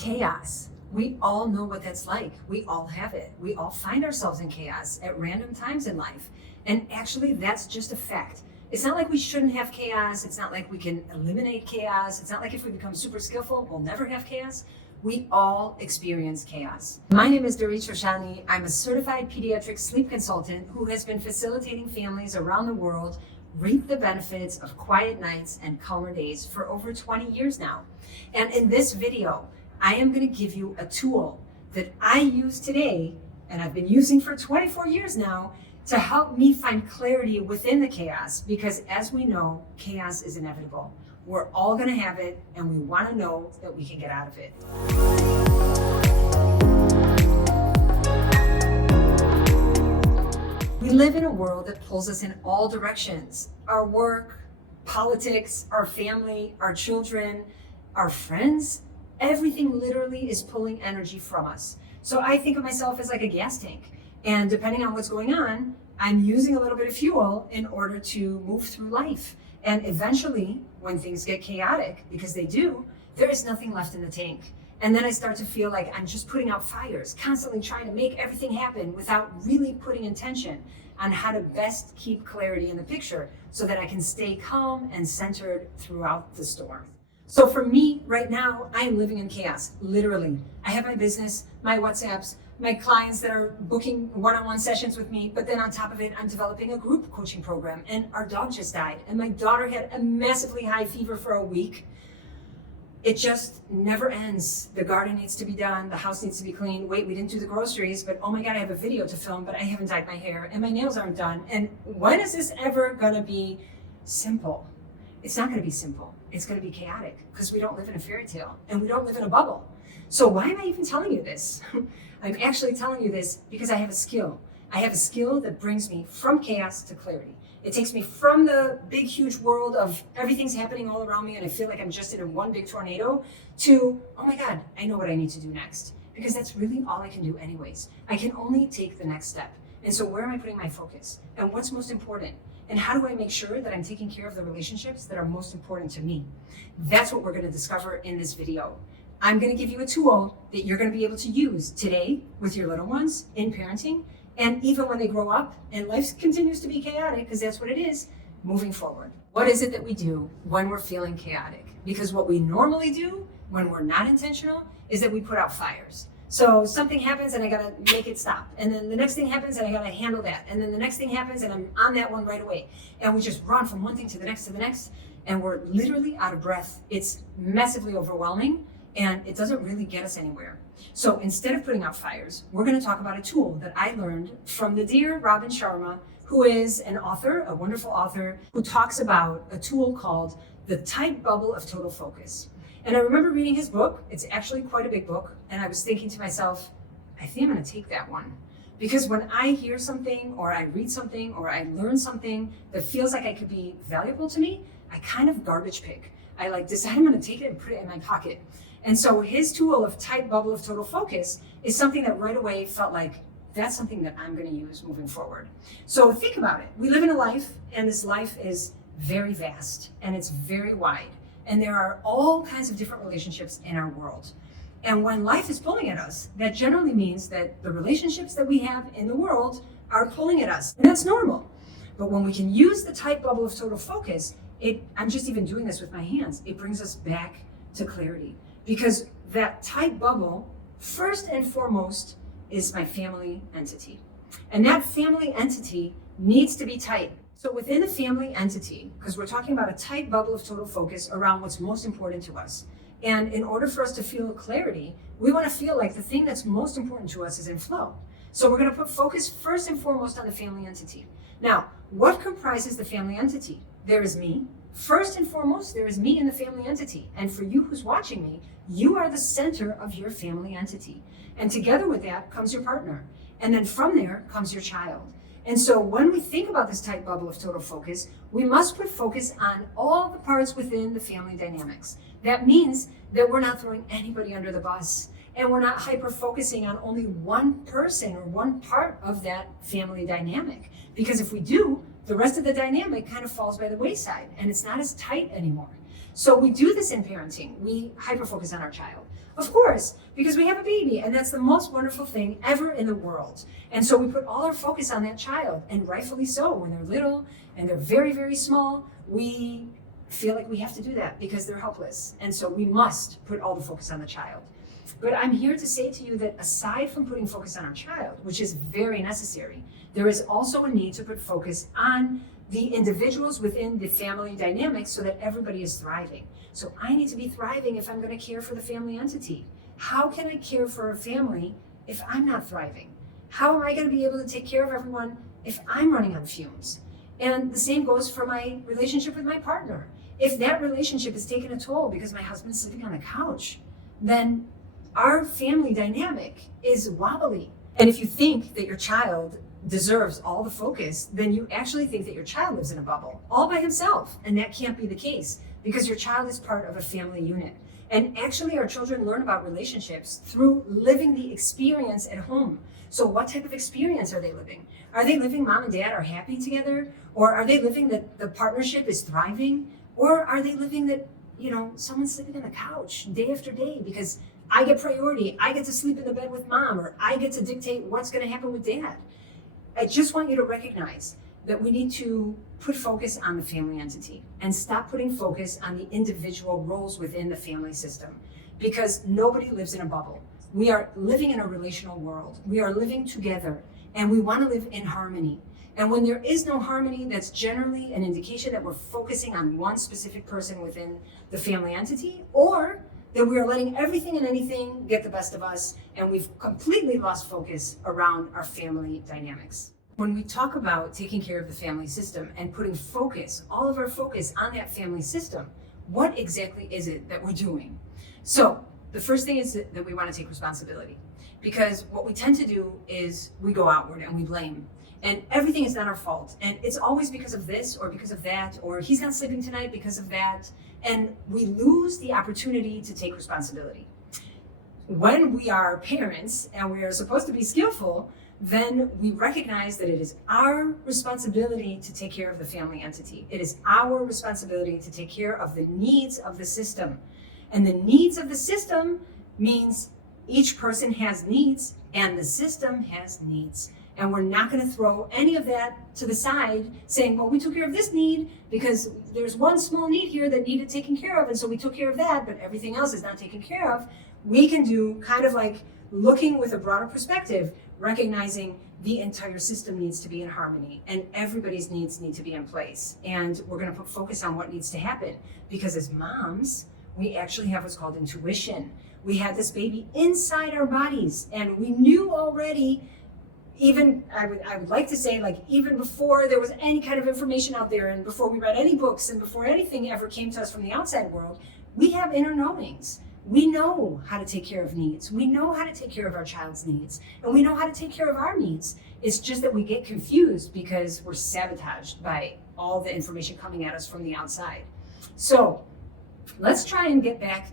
Chaos. We all know what that's like. We all have it. We all find ourselves in chaos at random times in life. And actually, that's just a fact. It's not like we shouldn't have chaos. It's not like we can eliminate chaos. It's not like if we become super skillful, we'll never have chaos. We all experience chaos. My name is Dorit Shoshani. I'm a certified pediatric sleep consultant who has been facilitating families around the world reap the benefits of quiet nights and calmer days for over 20 years now. And in this video, I am going to give you a tool that I use today, and I've been using for 24 years now, to help me find clarity within the chaos, because as we know, chaos is inevitable. We're all going to have it, and we want to know that we can get out of it. We live in a world that pulls us in all directions. Our work, politics, our family, our children, our friends, everything literally is pulling energy from us. So I think of myself as like a gas tank. And depending on what's going on, I'm using a little bit of fuel in order to move through life. And eventually, when things get chaotic, because they do, there is nothing left in the tank. And then I start to feel like I'm just putting out fires, constantly trying to make everything happen without really putting intention on how to best keep clarity in the picture so that I can stay calm and centered throughout the storm. So for me right now, I am living in chaos, literally. I have my business, my WhatsApps, my clients that are booking one-on-one sessions with me, but then on top of it, I'm developing a group coaching program, and our dog just died, and my daughter had a massively high fever for a week. It just never ends. The garden needs to be done, the house needs to be cleaned. Wait, we didn't do the groceries, but oh my God, I have a video to film, but I haven't dyed my hair, and my nails aren't done. And when is this ever gonna be simple? It's not gonna be simple. It's going to be chaotic because we don't live in a fairy tale and we don't live in a bubble. So why am I even telling you this? I'm actually telling you this because I have a skill. I have a skill that brings me from chaos to clarity. It takes me from the big, huge world of everything's happening all around me and I feel like I'm just in a one big tornado to, oh my God, I know what I need to do next. Because that's really all I can do anyways. I can only take the next step. And so where am I putting my focus? And what's most important? And how do I make sure that I'm taking care of the relationships that are most important to me? That's what we're going to discover in this video. I'm going to give you a tool that you're going to be able to use today with your little ones in parenting, and even when they grow up and life continues to be chaotic, because that's what it is, moving forward. What is it that we do when we're feeling chaotic? Because what we normally do when we're not intentional is that we put out fires. So something happens and I gotta make it stop. And then the next thing happens and I gotta handle that. And then the next thing happens and I'm on that one right away. And we just run from one thing to the next, and we're literally out of breath. It's massively overwhelming and it doesn't really get us anywhere. So instead of putting out fires, we're gonna talk about a tool that I learned from the dear Robin Sharma, who is an author, a wonderful author, who talks about a tool called the tight bubble of total focus. And I remember reading his book. It's actually quite a big book. And I was thinking to myself, I think I'm going to take that one. Because when I hear something or I read something or I learn something that feels like it could be valuable to me, I kind of garbage pick. I decide I'm going to take it and put it in my pocket. And so his tool of tight bubble of total focus is something that right away felt like that's something that I'm going to use moving forward. So think about it. We live in a life, and this life is very vast and it's very wide. And there are all kinds of different relationships in our world. And when life is pulling at us, that generally means that the relationships that we have in the world are pulling at us. And that's normal. But when we can use the tight bubble of total focus, I'm just even doing this with my hands, it brings us back to clarity. Because that tight bubble, first and foremost, is my family entity. And that family entity needs to be tight. So within the family entity, because we're talking about a tight bubble of total focus around what's most important to us. And in order for us to feel clarity, we want to feel like the thing that's most important to us is in flow. So we're going to put focus first and foremost on the family entity. Now, what comprises the family entity? There is me. First and foremost, there is me in the family entity. And for you who's watching me, you are the center of your family entity. And together with that comes your partner. And then from there comes your child. And so when we think about this tight bubble of total focus, we must put focus on all the parts within the family dynamics. That means that we're not throwing anybody under the bus, and we're not hyper-focusing on only one person or one part of that family dynamic. Because if we do, the rest of the dynamic kind of falls by the wayside and it's not as tight anymore. So we do this in parenting. We hyper-focus on our child. Of course, because we have a baby, and that's the most wonderful thing ever in the world. And so we put all our focus on that child, and rightfully so. When they're little and they're very, very small, we feel like we have to do that because they're helpless. And so we must put all the focus on the child. But I'm here to say to you that aside from putting focus on our child, which is very necessary, there is also a need to put focus on the individuals within the family dynamics so that everybody is thriving. So I need to be thriving if I'm going to care for the family entity. How can I care for a family if I'm not thriving? How am I going to be able to take care of everyone if I'm running on fumes? And the same goes for my relationship with my partner. If that relationship is taking a toll because my husband's sitting on the couch, then our family dynamic is wobbly. And if you think that your child deserves all the focus, then you actually think that your child lives in a bubble all by himself. And that can't be the case because your child is part of a family unit. And actually our children learn about relationships through living the experience at home. So what type of experience are they living? Are they living mom and dad are happy together? Or are they living that the partnership is thriving? Or are they living that, someone's sleeping on the couch day after day because I get priority, I get to sleep in the bed with mom, or I get to dictate what's going to happen with dad? I just want you to recognize that we need to put focus on the family entity and stop putting focus on the individual roles within the family system, because nobody lives in a bubble. We are living in a relational world. We are living together, and we want to live in harmony. And when there is no harmony, that's generally an indication that we're focusing on one specific person within the family entity, or that we are letting everything and anything get the best of us, and we've completely lost focus around our family dynamics. When we talk about taking care of the family system and putting focus, all of our focus on that family system, what exactly is it that we're doing? So the first thing is that we want to take responsibility, because what we tend to do is we go outward and we blame. And everything is not our fault. And it's always because of this or because of that, or he's not sleeping tonight because of that. And we lose the opportunity to take responsibility. When we are parents and we are supposed to be skillful, then we recognize that it is our responsibility to take care of the family entity. It is our responsibility to take care of the needs of the system. And the needs of the system means each person has needs and the system has needs. And we're not going to throw any of that to the side saying, well, we took care of this need because there's one small need here that needed taken care of. And so we took care of that, but everything else is not taken care of. We can do kind of like looking with a broader perspective, recognizing the entire system needs to be in harmony and everybody's needs need to be in place. And we're going to put focus on what needs to happen, because as moms, we actually have what's called intuition. We had this baby inside our bodies, and we knew already, even I would like to say, like, even before there was any kind of information out there, and before we read any books, and before anything ever came to us from the outside world, we have inner knowings. We know how to take care of needs. We know how to take care of our child's needs, and we know how to take care of our needs. It's just that we get confused because we're sabotaged by all the information coming at us from the outside. So let's try and get back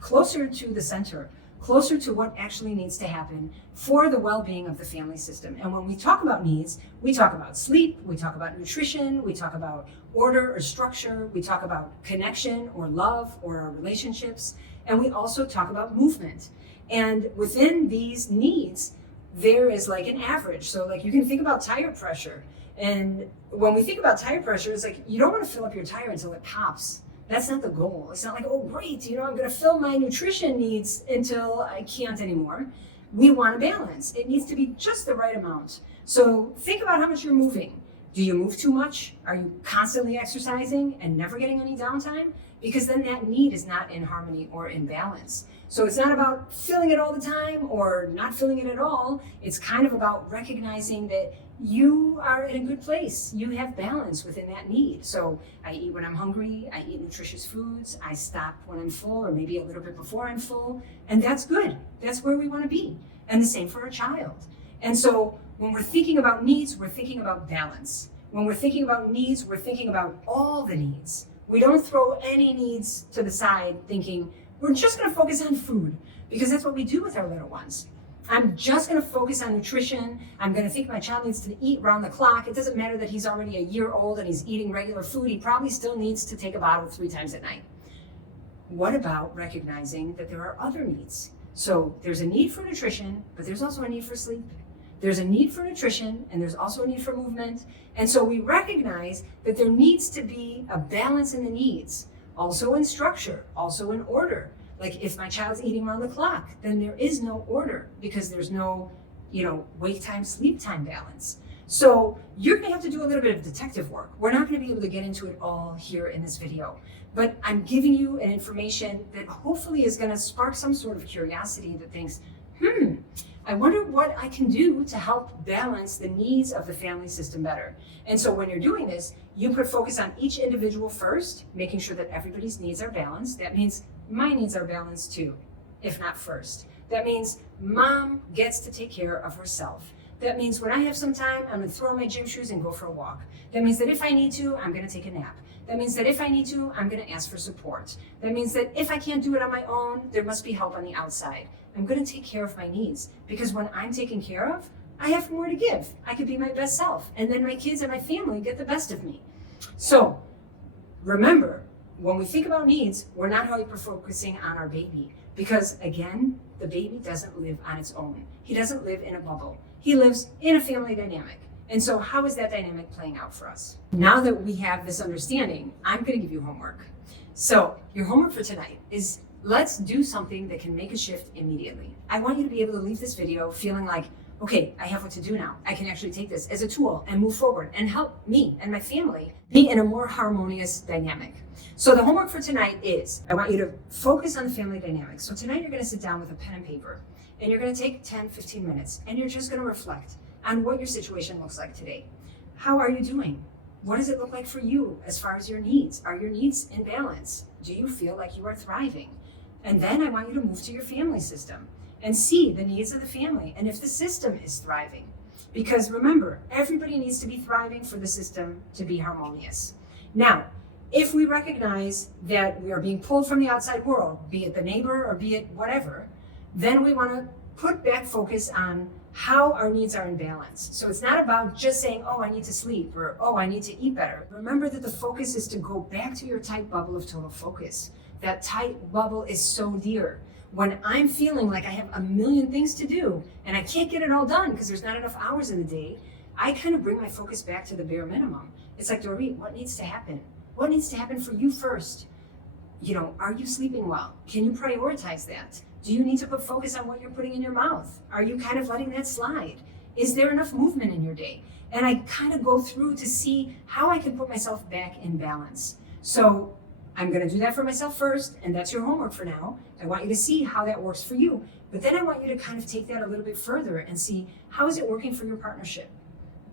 closer to the center, closer to what actually needs to happen for the well-being of the family system. And when we talk about needs, we talk about sleep, we talk about nutrition, we talk about order or structure, we talk about connection or love or our relationships, and we also talk about movement. And within these needs, there is like an average. So like you can think about tire pressure. And when we think about tire pressure, it's like you don't want to fill up your tire until it pops. That's not the goal. It's not like, oh, great, I'm going to fill my nutrition needs until I can't anymore. We want a balance. It needs to be just the right amount. So think about how much you're moving. Do you move too much? Are you constantly exercising and never getting any downtime? Because then that need is not in harmony or in balance. So it's not about filling it all the time or not filling it at all. It's kind of about recognizing that you are in a good place. You have balance within that need. So I eat when I'm hungry, I eat nutritious foods, I stop when I'm full or maybe a little bit before I'm full, and that's good. That's where we want to be. And the same for a child. And so when we're thinking about needs, we're thinking about balance. When we're thinking about needs, we're thinking about all the needs. We don't throw any needs to the side thinking, we're just going to focus on food, because that's what we do with our little ones. I'm just going to focus on nutrition. I'm going to think my child needs to eat round the clock. It doesn't matter that he's already a year old and he's eating regular food. He probably still needs to take a bottle 3 times at night. what about recognizing that there are other needs? So there's a need for nutrition, but there's also a need for sleep. There's a need for nutrition, and there's also a need for movement. And so we recognize that there needs to be a balance in the needs, also in structure, also in order. Like if my child's eating around the clock, then there is no order because there's no, wake time, sleep time balance. So you're gonna have to do a little bit of detective work. We're not gonna be able to get into it all here in this video, but I'm giving you an information that hopefully is gonna spark some sort of curiosity that thinks, I wonder what I can do to help balance the needs of the family system better. And so when you're doing this, you put focus on each individual first, making sure that everybody's needs are balanced. That means my needs are balanced too, if not first. That means mom gets to take care of herself. That means when I have some time, I'm gonna throw on my gym shoes and go for a walk. That means that if I need to, I'm gonna take a nap. That means that if I need to, I'm gonna ask for support. That means that if I can't do it on my own, there must be help on the outside. I'm gonna take care of my needs because when I'm taken care of, I have more to give. I could be my best self, and then my kids and my family get the best of me. So remember, when we think about needs, we're not hyper focusing on our baby because again, the baby doesn't live on its own. He doesn't live in a bubble. He lives in a family dynamic. And so how is that dynamic playing out for us? Now that we have this understanding, I'm gonna give you homework. So your homework for tonight is let's do something that can make a shift immediately. I want you to be able to leave this video feeling like, okay, I have what to do now. I can actually take this as a tool and move forward and help me and my family be in a more harmonious dynamic. So the homework for tonight is, I want you to focus on the family dynamic. So tonight you're gonna sit down with a pen and paper and you're gonna take 10, 15 minutes and you're just gonna reflect on what your situation looks like today. How are you doing? What does it look like for you as far as your needs? Are your needs in balance? Do you feel like you are thriving? And then I want you to move to your family system and see the needs of the family and if the system is thriving. Because remember, everybody needs to be thriving for the system to be harmonious. Now, if we recognize that we are being pulled from the outside world, be it the neighbor or be it whatever, then we want to put back focus on how our needs are in balance. So it's not about just saying, oh, I need to sleep or, oh, I need to eat better. Remember that the focus is to go back to your tight bubble of total focus. That tight bubble is so dear. When I'm feeling like I have a million things to do and I can't get it all done because there's not enough hours in the day, I kind of bring my focus back to the bare minimum. It's like, Dorit, what needs to happen? What needs to happen for you first? Are you sleeping well? Can you prioritize that? Do you need to put focus on what you're putting in your mouth? Are you kind of letting that slide? Is there enough movement in your day? And I kind of go through to see how I can put myself back in balance. So I'm going to do that for myself first, and that's your homework for now. I want you to see how that works for you. But then I want you to kind of take that a little bit further and see how is it working for your partnership?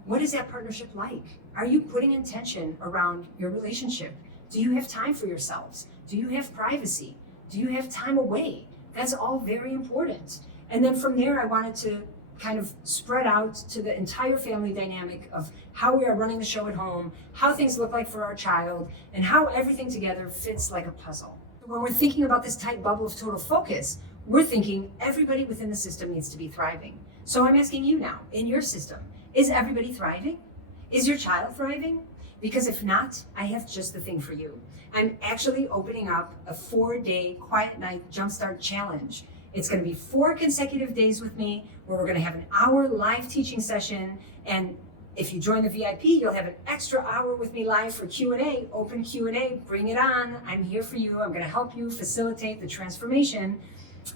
What is that partnership like? Are you putting intention around your relationship? Do you have time for yourselves? Do you have privacy? Do you have time away? That's all very important. And then from there, I wanted to kind of spread out to the entire family dynamic of how we are running the show at home, how things look like for our child, and how everything together fits like a puzzle. When we're thinking about this tight bubble of total focus, we're thinking everybody within the system needs to be thriving. So I'm asking you now, in your system, is everybody thriving? Is your child thriving? Because if not, I have just the thing for you. I'm actually opening up a 4-day Quiet Night Jumpstart Challenge. It's going to be 4 consecutive days with me where we're going to have an hour live teaching session. And if you join the VIP, you'll have an extra hour with me live for Q&A, open Q&A, bring it on. I'm here for you. I'm going to help you facilitate the transformation.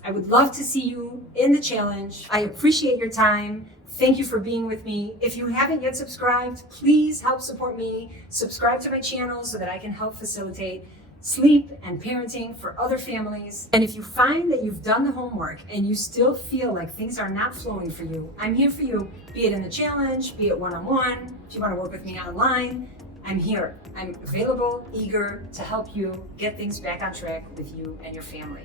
I would love to see you in the challenge. I appreciate your time. Thank you for being with me. If you haven't yet subscribed, please help support me. Subscribe to my channel so that I can help facilitate sleep and parenting for other families. And if you find that you've done the homework and you still feel like things are not flowing for you, I'm here for you, be it in the challenge, be it one-on-one. If you want to work with me online, I'm here. I'm available, eager to help you get things back on track with you and your family.